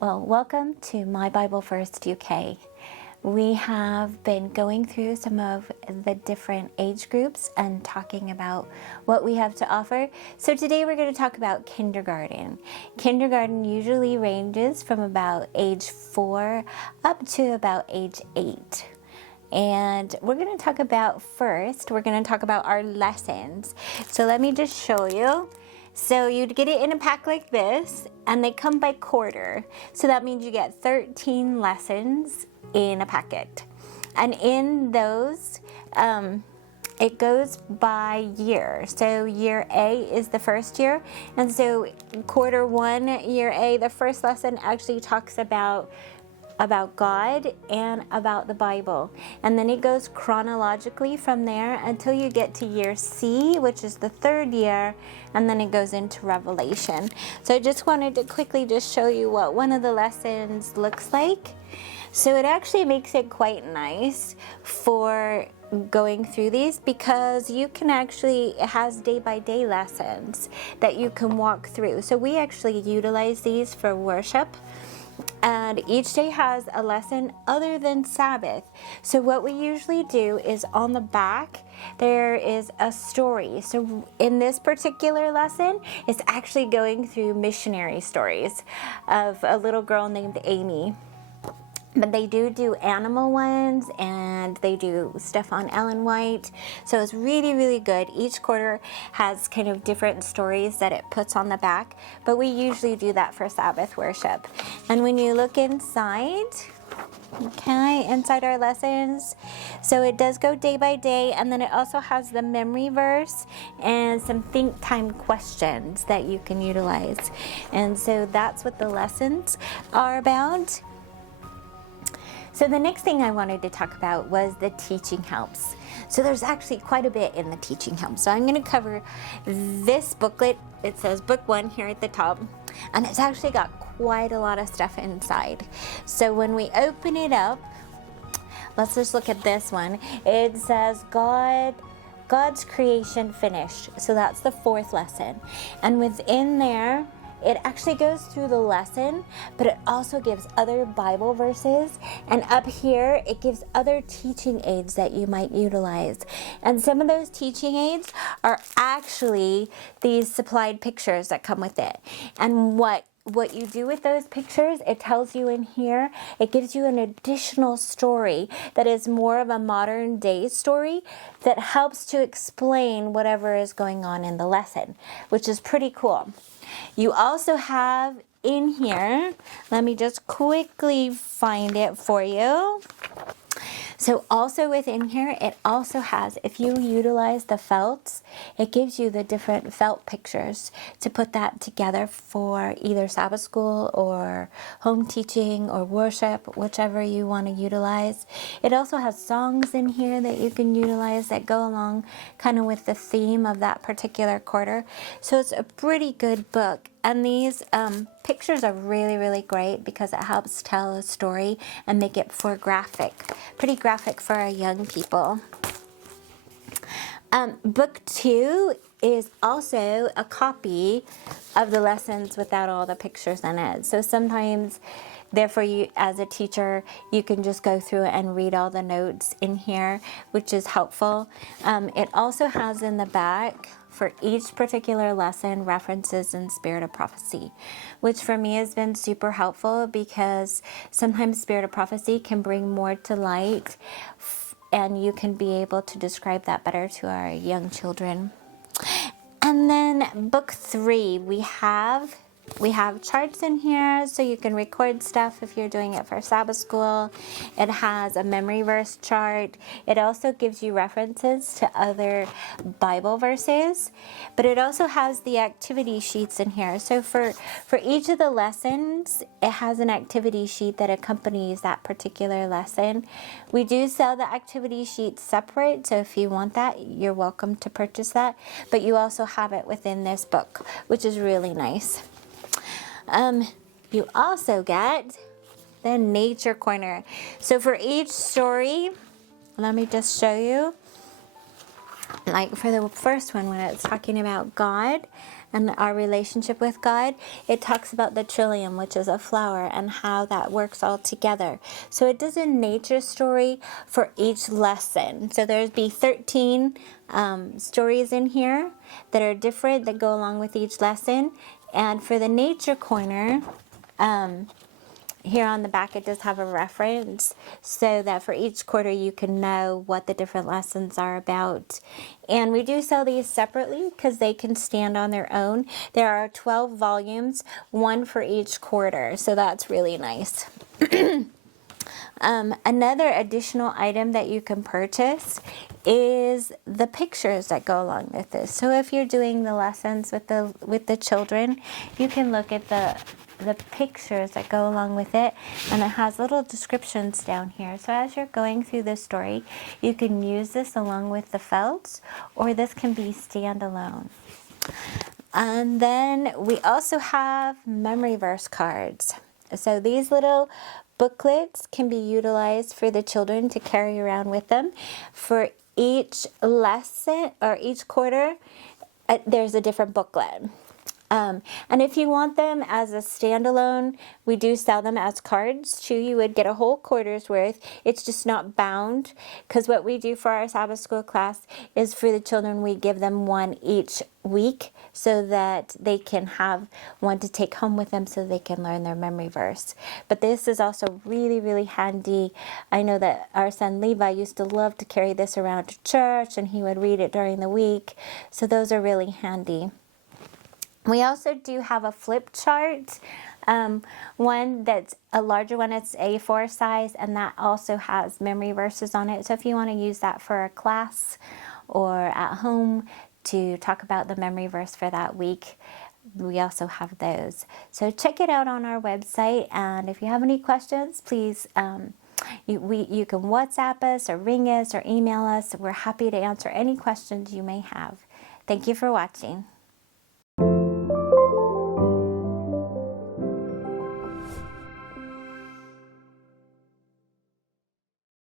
Well, welcome to My Bible First UK. We have been going through some of the different age groups and talking about what we have to offer. So today we're going to talk about kindergarten. Kindergarten usually ranges from about age 4 up to about age 8. And we're going to talk about our lessons. So let me just show you. So you'd get it in a pack like this, and they come by quarter. So that means you get 13 lessons in a packet. And in those, it goes by year. So year A is the first year. And so quarter 1, year A, the first lesson actually talks about God and about the Bible. And then it goes chronologically from there until you get to year C, which is the 3rd year, and then it goes into Revelation. So I just wanted to quickly just show you what one of the lessons looks like. So it actually makes it quite nice for going through these because you can actually, it has day-by-day lessons that you can walk through. So we actually utilize these for worship. And each day has a lesson other than Sabbath. So what we usually do is on the back, there is a story. So in this particular lesson, it's actually going through missionary stories of a little girl named Amy. But they do animal ones, and they do stuff on Ellen White. So it's really, really good. Each quarter has kind of different stories that it puts on the back. But we usually do that for Sabbath worship. And when you look inside, inside our lessons, so it does go day by day. And then it also has the memory verse and some think time questions that you can utilize. And so that's what the lessons are about. So the next thing I wanted to talk about was the teaching helps. So there's actually quite a bit in the teaching helps. So I'm going to cover this booklet. It says book 1 here at the top, and it's actually got quite a lot of stuff inside. So when we open it up, let's just look at this one. It says God's creation finished. So that's the 4th lesson. And within there, it actually goes through the lesson, but it also gives other Bible verses. And up here, it gives other teaching aids that you might utilize. And some of those teaching aids are actually these supplied pictures that come with it. And what you do with those pictures, it tells you in here, it gives you an additional story that is more of a modern day story that helps to explain whatever is going on in the lesson, which is pretty cool. You also have in here, let me just quickly find it for you. So also within here, it also has, if you utilize the felts, it gives you the different felt pictures to put that together for either Sabbath school or home teaching or worship, whichever you want to utilize. It also has songs in here that you can utilize that go along kind of with the theme of that particular quarter. So it's a pretty good book. And these pictures are really, really great because it helps tell a story and make it pretty graphic for our young people. Book 2 is also a copy of the lessons without all the pictures in it. So sometimes, therefore, you as a teacher, you can just go through and read all the notes in here, which is helpful. It also has in the back, for each particular lesson, references in Spirit of Prophecy, which for me has been super helpful because sometimes Spirit of Prophecy can bring more to light, and you can be able to describe that better to our young children. And then book 3, we have charts in here so you can record stuff if you're doing it for Sabbath school. It has a memory verse chart. It also gives you references to other Bible verses, but it also has the activity sheets in here. So for each of the lessons, it has an activity sheet that accompanies that particular lesson. We do sell the activity sheet separate, so if you want that, you're welcome to purchase that, but you also have it within this book, which is really nice. You also get the nature corner. So for each story, let me just show you. Like for the first one, when it's talking about God and our relationship with God, it talks about the trillium, which is a flower, and how that works all together. So it does a nature story for each lesson. So there'd be 13 stories in here that are different that go along with each lesson. And for the nature corner, here on the back it does have a reference so that for each quarter you can know what the different lessons are about. And we do sell these separately because they can stand on their own. There are 12 volumes, one for each quarter, so that's really nice. Another additional item that you can purchase is the pictures that go along with this. So if you're doing the lessons with the children, you can look at the pictures that go along with it, and it has little descriptions down here. So as you're going through this story, you can use this along with the felts, or this can be standalone. And then we also have memory verse cards. So these little booklets can be utilized for the children to carry around with them. For each lesson or each quarter, there's a different booklet. And if you want them as a standalone, we do sell them as cards too. You would get a whole quarter's worth. It's just not bound, because what we do for our Sabbath school class is for the children, we give them one each week so that they can have one to take home with them so they can learn their memory verse. But this is also really, really handy. I know that our son Levi used to love to carry this around to church, and he would read it during the week. So those are really handy. We also do have a flip chart, one that's a larger one, it's A4 size, and that also has memory verses on it. So if you want to use that for a class or at home to talk about the memory verse for that week, we also have those. So check it out on our website, and if you have any questions, please you can WhatsApp us or ring us or email us. We're happy to answer any questions you may have. Thank you for watching.